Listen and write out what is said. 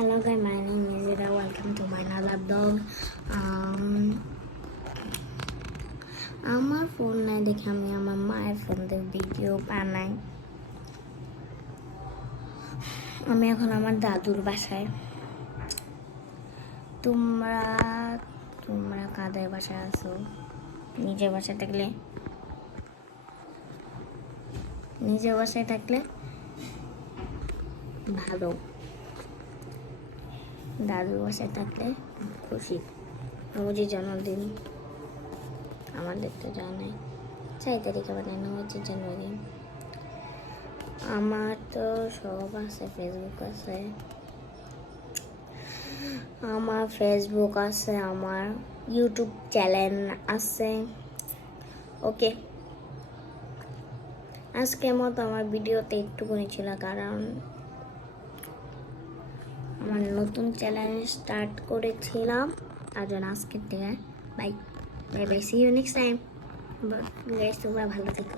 Hello guys, my name is Ida. Welcome to my another blog. আমার phone নাই দেখে আমি আমার মায়ের ফোন দিয়ে ভিডিও বানাই। আমি এখন আমার দাদুর বাসায়। তোমরা কাদের বাসায় আছো? নিজের বাসায় থাকলে ভালো, দাদুর বাসায় থাকলে খুশি। নবজির জন্মদিন আমাদের তো জানাই 4 তারিখে বানাই নবজির জন্মদিন। আমার তো সব আছে, ফেসবুক আছে, আমার ইউটিউব চ্যানেল আছে। ওকে, আজকের মতো আমার ভিডিওতে একটুখানি ছিল, কারণ আমার নতুন চ্যানেল স্টার্ট করেছিলাম, তার জন্য আজকের থেকে bye bye bye, see you next time. তোমরা ভালো থেকো।